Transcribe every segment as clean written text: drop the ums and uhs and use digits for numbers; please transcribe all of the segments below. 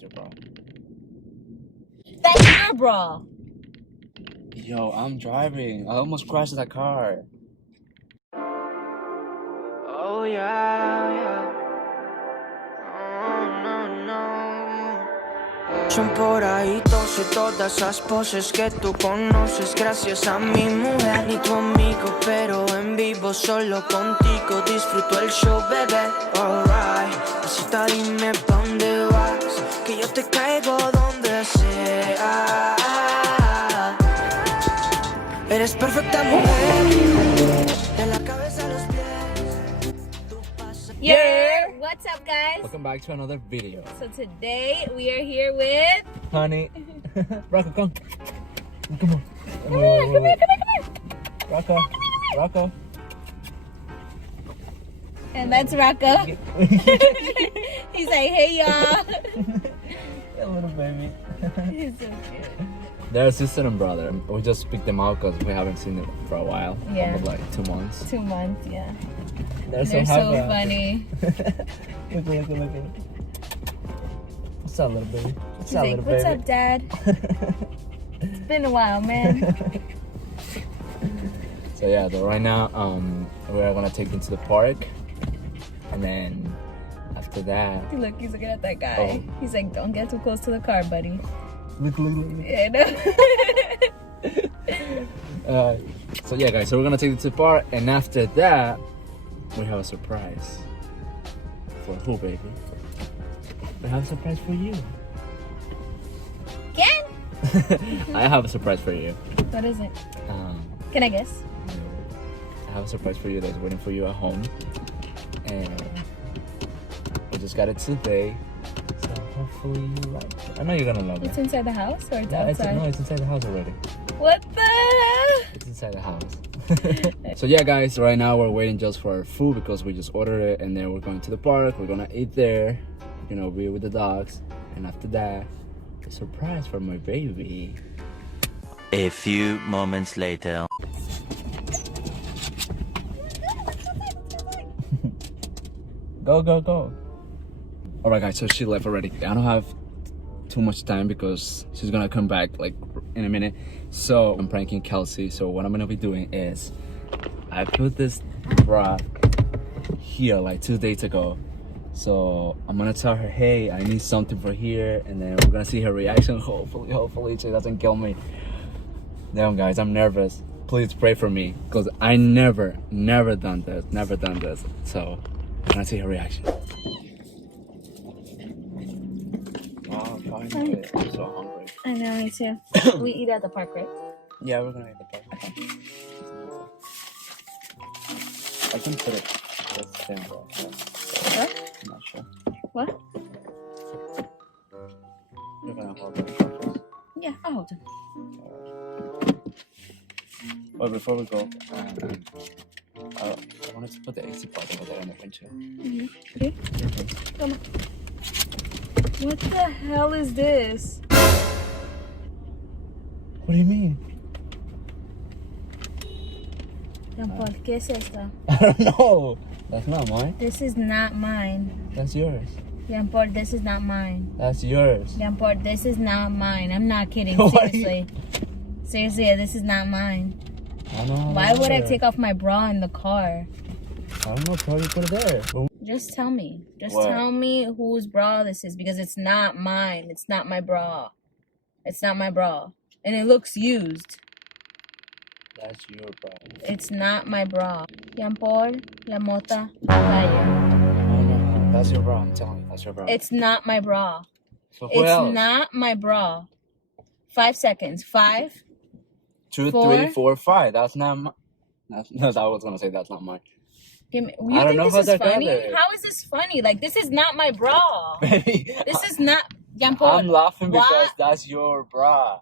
That's your bra. That's your bra. Yo, I'm driving. I almost crashed that car. Oh yeah, yeah. Oh, no, no. Son por ahí todos y todas esas poses que tú conoces. Gracias a mi mujer ni tu amigo, pero en vivo solo contigo disfruto el show, bebé. Alright, pasita dime pa' dónde vas, que yo te caigo donde sea. Eres perfecta mujer, de la cabeza a los pies. Yeah. What's up, guys? Welcome back to another video. So today we are here with Honey. Rocco, come. Come on. Come here. Rocco. Rocco. And that's Rocco. He's like, hey y'all. A little baby. He's so cute. They're sister and brother. We just picked them out because we haven't seen them for a while. Yeah. Almost like 2 months. 2 months, yeah. They're so funny. Look. What's up, little baby? He's like, what's up, Dad? It's been a while, man. So yeah, but right now we are gonna take them to the park, and then after that, Look, he's looking at that guy. Oh. He's like, don't get too close to the car, buddy. look. Yeah, no. So yeah, guys, so we're gonna take them to the park, and after that, we have a surprise. For who, baby? We have a surprise for you. Again? I have a surprise for you. What is it? Can I guess? I have a surprise for you that's waiting for you at home, and we just got it today. So hopefully you like it. I know you're gonna love it. It's inside the house or it's Yeah, outside? it's inside the house already. What the? It's inside the house. So yeah, guys, right now we're waiting just for our food because we just ordered it, and then we're going to the park. We're gonna eat there, you know, be with the dogs, and after that, a surprise for my baby. A few moments later. Go. All right, guys, so she left already. I don't have too much time because she's gonna come back like in a minute. So I'm pranking Kelsey. So what I'm gonna be doing is I put this bra here like 2 days ago. So I'm gonna tell her, hey, I need something for here, and then we're gonna see her reaction. Hopefully she doesn't kill me. Damn, guys, I'm nervous. Please pray for me because I never done this. So I'm gonna see her reaction. Wow, finally. I'm so hungry. I know, me too. We eat at the park, right? Yeah, we're gonna eat the park. I can put it. That's simple. What? I'm not sure. What? You're gonna hold it. Yeah, I'll hold it. But before we go, I wanted to put the AC part over there in the windshield. Okay. Come on. What the hell is this? What do you mean? Jean-Paul, ¿qué es esto? I don't know. That's not mine. This is not mine. That's yours. Jean-Paul, this is not mine. That's yours. Jean-Paul, this is not mine. I'm not kidding. Why are you- Seriously. Seriously, this is not mine. I don't know. Why would I take off my bra in the car? I don't know. Probably put it there. Just tell me. Just What? tell me whose bra this is because it's not mine. It's not my bra. It's not my bra. And it looks used. That's your problem. It's not my bra. Jean-Paul, la mota, calle. No. That's your bra. I'm telling you. That's your bra. It's not my bra. So who It's else? not my bra. 5 seconds. 5. 2, 4. 3, 4, 5. That's not mine. No, I was gonna say that's not mine. Give me. I You don't think know this how is that got funny? there. How is this funny? Like, this is not my bra. Baby, This is not. Jean-Paul, I'm laughing because why- that's your bra.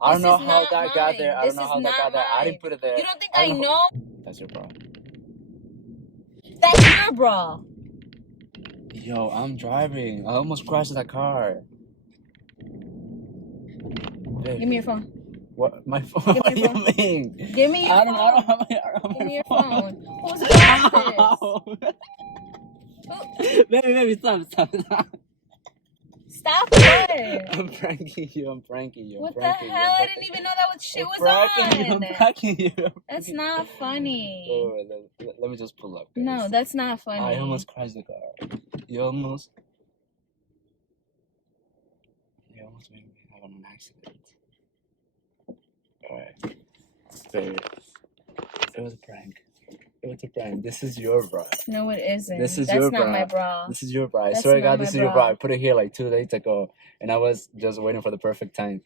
I don't This know is how not that got mine. there. I This don't know is how that not got there. I mine. didn't put it there. You don't think I know? That's your bra. That's your bra. Yo, I'm driving. I almost crashed that car. Babe, Give me your phone. what? My phone? Give me What do your you mean? Give me your I phone. don't have my Give me your phone. Whose bra is this? Baby, stop. Stop it. I'm pranking you. I'm pranking you. What the hell? I didn't even know that shit was I'm on. pranking you. That's not funny. Wait, let me just pull up. Guys. No, that's not funny. I almost crashed the car. You almost made me have an accident. Alright. Babe. It was a prank. It was a prank. This is your bra. No, it isn't. This is that's your not bra. my bra. This is your bra. I That's swear to not God, my this is your bra. bra. I put it here like 2 days ago, and I was just waiting for the perfect time.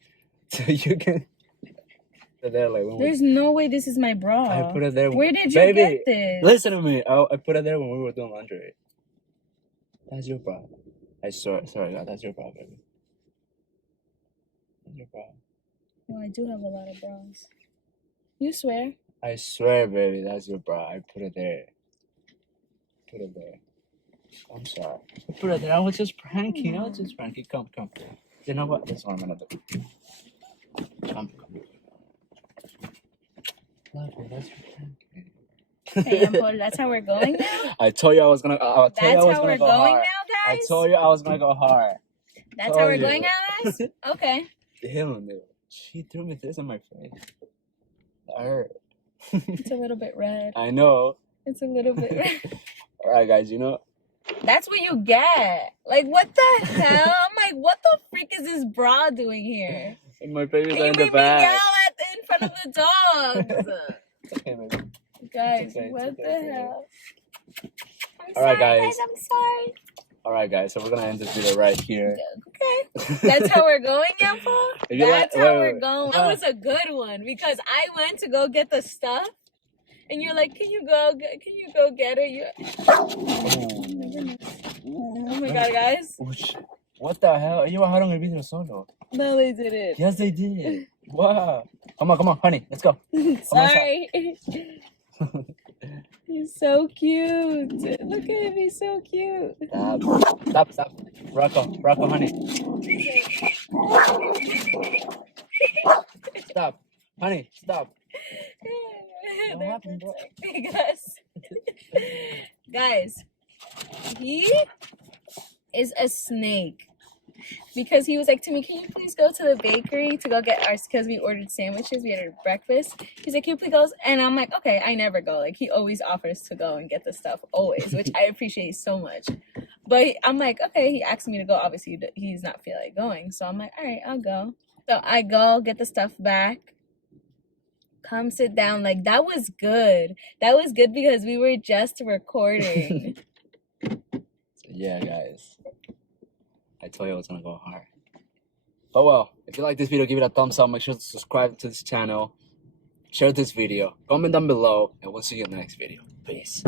So you can put it there like when There's no way this is my bra. I put it there. Where did you Baby, get this? listen to me. I put it there when we were doing laundry. That's your bra. I swear, sorry God, that's your bra, baby. That's your bra. Well, I do have a lot of bras. You swear? I swear, baby, that's your bra. I put it there. Put it there. I'm sorry. I put it there. I was just pranking. I was just pranking. Come. You know what? That's what I'm gonna do. Come. Love you. That's your pranking. Hey, Paul, that's how we're going now? I told you I was gonna. That's how we're going now, I guys? told you I was gonna go hard. That's how we're going now, guys? Okay. Damn, dude. She threw me this on my face. That hurt. It's a little bit red. I know. It's a little bit red. All right, guys. You know. That's what you get. Like, what the hell? I'm like, what the freak is this bra doing here? And my baby's Can you in the make me back. yell in front of the dogs? Okay, baby. Guys, It's okay, what it's the okay. hell? I'm All right, sorry, guys. I'm sorry. All right, guys. So we're gonna end this video right here. Okay. That's how we're going, Yampo? If you That's like- how wait, we're wait. going. That was a good one because I went to go get the stuff, and you're like, "Can you go get it?" You. Oh my God, guys! Oh, shit. What the hell? Ellos bajaron el vidrio solo. No, they didn't. Yes, they did. Wow. Come on, honey. Let's go. Sorry. He's so cute. Look at him. He's so cute. Stop. Rocco, honey. Stop. Honey, stop. What happened, bro? Guys, he is a snake because he was like to me, "Can you please go to the bakery to go get ours?" Because we ordered sandwiches, we had breakfast. He's like, "Can you please go?" And I'm like, "Okay." I never go. Like, he always offers to go and get the stuff, always, which I appreciate so much. But I'm like, okay. He asked me to go. Obviously, he's not feeling like going, so I'm like, all right, I'll go. So I go get the stuff back. Come sit down. Like, that was good. That was good because we were just recording. So yeah, guys. I told you I was gonna go hard. But well, if you like this video, give it a thumbs up. Make sure to subscribe to this channel. Share this video. Comment down below. And we'll see you in the next video. Peace.